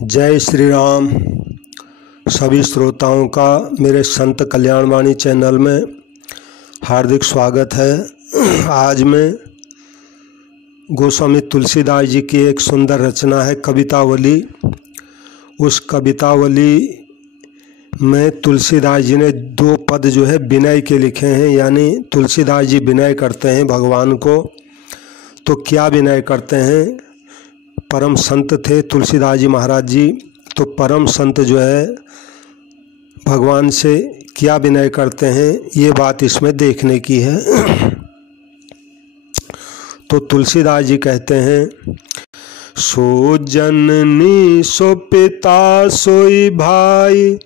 जय श्री राम। सभी श्रोताओं का मेरे संत कल्याणवाणी चैनल में हार्दिक स्वागत है। आज मैं गोस्वामी तुलसीदास जी की एक सुंदर रचना है कवितावली। उस कवितावली में तुलसीदास जी ने 2 पद जो है विनय के लिखे हैं, यानी तुलसीदास जी विनय करते हैं भगवान को। तो क्या विनय करते हैं? परम संत थे तुलसीदास जी महाराज जी, तो परम संत जो है भगवान से क्या विनय करते हैं, ये बात इसमें देखने की है। तो तुलसीदास जी कहते हैं, सो जननी सो पिता सोई भाई,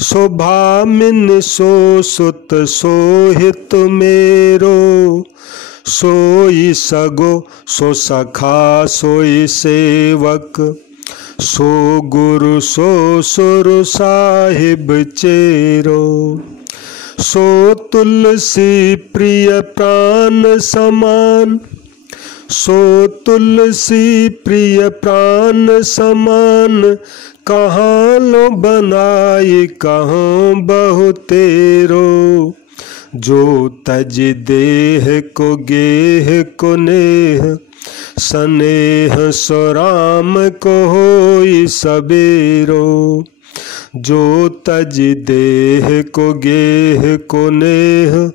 सो भामिन सो सुत सो हित मेरो, सोई सगो सो सखा सोई सेवक, सो गुरु सो सुर साहिब चेरो, सो तुलसी प्रिय प्राण समान, सो तुलसी प्रिय प्राण समान, कहाँ लो बनाई कहाँ बहु तेरो, जो तज देह को गेह को नेह, स्नेह सो राम को होई सबेरो, जो तज देह को गेह को नेह,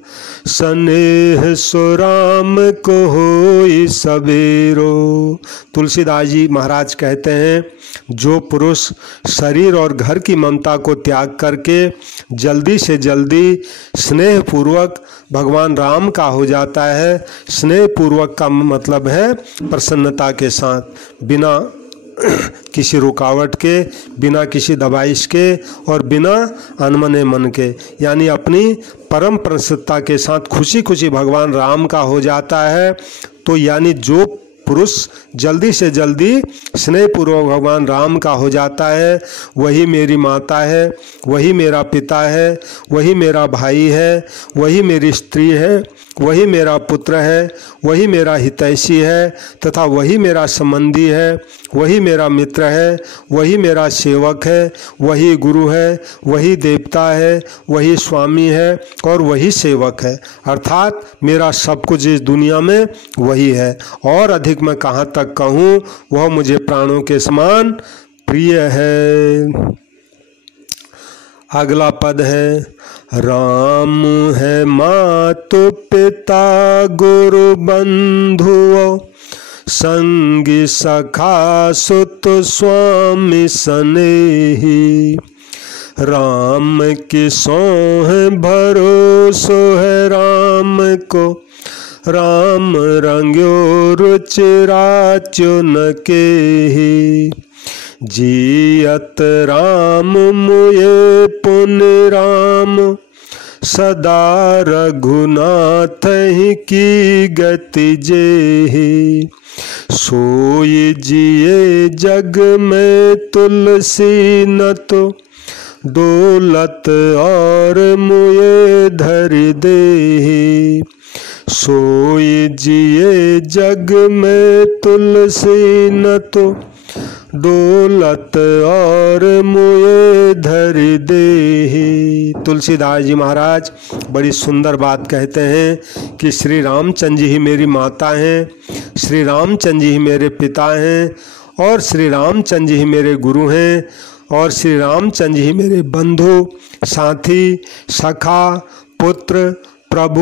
स्नेह सो राम को होई सबेरो। तुलसीदास जी महाराज कहते हैं, जो पुरुष शरीर और घर की ममता को त्याग करके जल्दी से जल्दी स्नेह पूर्वक भगवान राम का हो जाता है। स्नेह पूर्वक का मतलब है प्रसन्नता के साथ, बिना किसी रुकावट के, बिना किसी दबाइश के और बिना अनमने मन के, यानी अपनी परम प्रसन्नता के साथ खुशी खुशी भगवान राम का हो जाता है। तो यानी जो पुरुष जल्दी से जल्दी स्नेहपूर्वक भगवान राम का हो जाता है, वही मेरी माता है, वही मेरा पिता है, वही मेरा भाई है, वही मेरी स्त्री है, वही मेरा पुत्र है, वही मेरा हितैषी है, तथा वही मेरा संबंधी है, वही मेरा मित्र है, वही मेरा सेवक है, वही गुरु है, वही देवता है, वही स्वामी है और वही सेवक है। अर्थात मेरा सब कुछ इस दुनिया में वही है, और अधिक मैं कहाँ तक कहूँ, वह मुझे प्राणों के समान प्रिय है। अगला पद है, राम है मातु पिता गुरु बंधु, संगी सखा सुत स्वामी स्नेही, राम की सोह भरोसो है राम को, राम रंग्यो रुचि राच्यो न केही, जियत राम मुये पुण्य राम, सदा रघुनाथ ही की गति जेहि, सोई जिये जग में तुलसी न तो, दौलत और मुये धरि देहि, सोई जिये जग में तुलसी न तो, दौलत और मुये धरि देहि। तुलसीदास जी महाराज बड़ी सुंदर बात कहते हैं कि श्री रामचंद्र जी ही मेरी माता हैं, श्री रामचंद्र जी ही मेरे पिता हैं, और श्री रामचंद्र जी ही मेरे गुरु हैं, और श्री रामचंद्र जी ही मेरे बंधु साथी सखा पुत्र प्रभु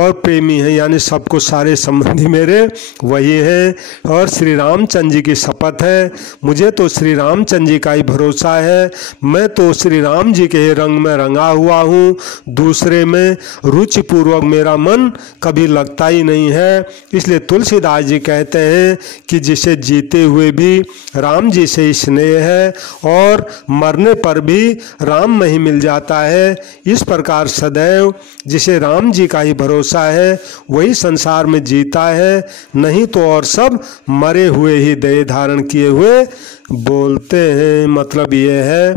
और प्रेमी हैं, यानी सबको सारे संबंधी मेरे वही हैं। और श्री रामचंद्र जी की शपथ है, मुझे तो श्री रामचंद्र जी का ही भरोसा है, मैं तो श्री राम जी के रंग में रंगा हुआ हूँ, दूसरे में रुचि पूर्वक मेरा मन कभी लगता ही नहीं है। इसलिए तुलसीदास जी कहते हैं कि जिसे जीते हुए भी राम जी से ही स्नेह है और मरने पर भी राम में ही मिल जाता है, इस प्रकार सदैव जिसे राम जी का ही भरोसा है वही संसार में जीता है, नहीं तो और सब मरे हुए ही देह धारण किए हुए बोलते हैं। मतलब ये है,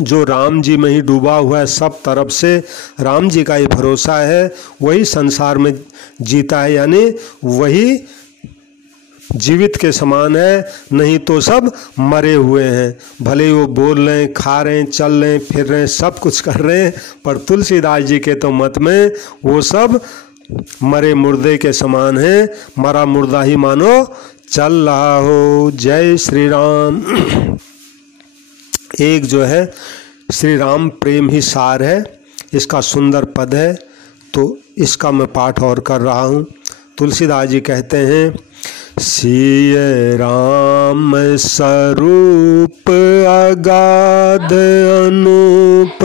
जो राम जी में ही डूबा हुआ है, सब तरफ से राम जी का ही भरोसा है, वही संसार में जीता है, यानी वही जीवित के समान है, नहीं तो सब मरे हुए हैं। भले ही वो बोल रहे हैं, खा रहे हैं, चल रहे हैं, फिर रहे हैं, सब कुछ कर रहे हैं, पर तुलसीदास जी के तो मत में वो सब मरे मुर्दे के समान है। मरा मुर्दा ही मानो चल रहा हो। जय श्री राम। एक जो है श्री राम प्रेम ही सार है, इसका सुंदर पद है, तो इसका मैं पाठ और कर रहा हूँ। तुलसीदास जी कहते हैं, सिय राम स्वरूप अगाध अनूप,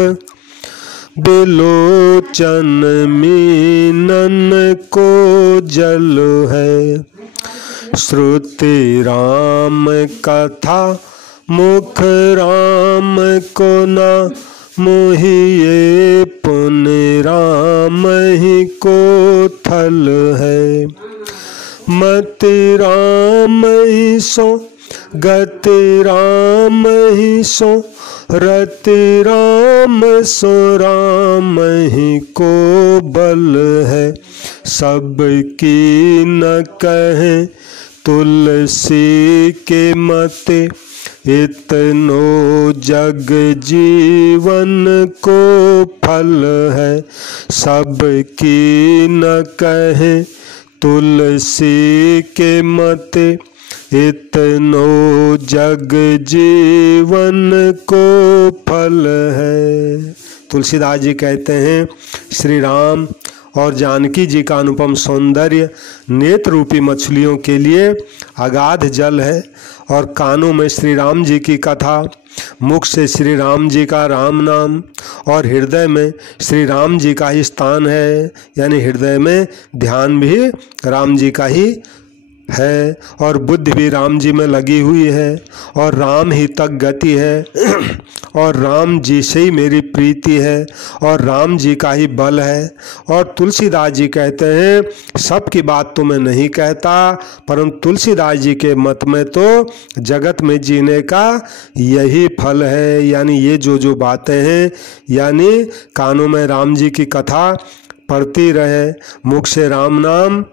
बिलोचन मीनन को जल है। श्रुति राम कथा मुख राम को ना मोहिए, पुण्य राम ही को थल है। मति राम ही सो, गति राम ही सो, रति राम सो राम ही को बल है। सबकी न कहे तुलसी के मते, इतनो जग जीवन को फल है। सबकी न कहे तुलसी के मते, इतनो जग जीवन को फल है। तुलसीदास जी कहते हैं, श्री राम और जानकी जी का अनुपम सौंदर्य नेत्र रूपी मछलियों के लिए अगाध जल है, और कानों में श्री राम जी की कथा, मुख से श्री राम जी का राम नाम, और हृदय में श्री राम जी का ही स्थान है, यानी हृदय में ध्यान भी राम जी का ही है, और बुद्धि भी राम जी में लगी हुई है, और राम ही तक गति है, और राम जी से ही मेरी प्रीति है, और राम जी का ही बल है। और तुलसीदास जी कहते हैं, सबकी बात तो मैं नहीं कहता, परंतु तुलसीदास जी के मत में तो जगत में जीने का यही फल है। यानी ये जो बातें हैं, यानी कानों में राम जी की कथा पढ़ती रहे, मुख से राम नाम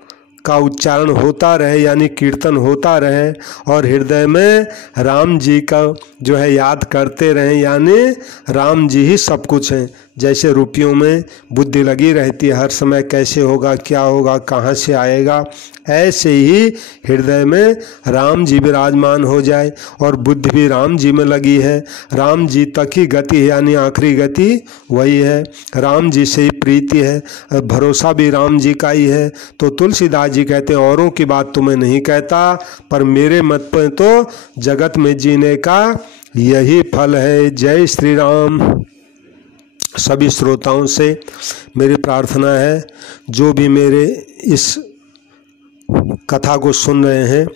का उच्चारण होता रहे, यानी कीर्तन होता रहे, और हृदय में राम जी का जो है याद करते रहें, यानी राम जी ही सब कुछ हैं। जैसे रुपयों में बुद्धि लगी रहती है हर समय, कैसे होगा, क्या होगा, कहाँ से आएगा, ऐसे ही हृदय में राम जी विराजमान हो जाए, और बुद्धि भी राम जी में लगी है। राम जी तक ही गति है, यानी आखिरी गति वही है, राम जी से ही प्रीति है, भरोसा भी राम जी का ही है। तो तुलसीदास जी कहते हैं, औरों की बात तो मैं नहीं कहता, पर मेरे मत पर तो जगत में जीने का यही फल है। जय श्री राम। सभी श्रोताओं से मेरी प्रार्थना है, जो भी मेरे इस कथा को सुन रहे हैं,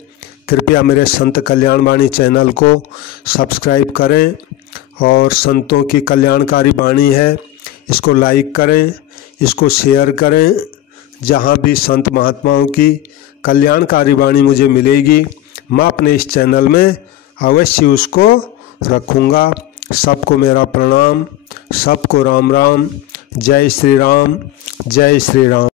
कृपया मेरे संत कल्याण वाणी चैनल को सब्सक्राइब करें, और संतों की कल्याणकारी वाणी है, इसको लाइक करें, इसको शेयर करें। जहाँ भी संत महात्माओं की कल्याणकारी वाणी मुझे मिलेगी, मैं अपने इस चैनल में अवश्य उसको रखूँगा। सबको मेरा प्रणाम, सबको राम राम। जय श्री राम, जय श्री राम।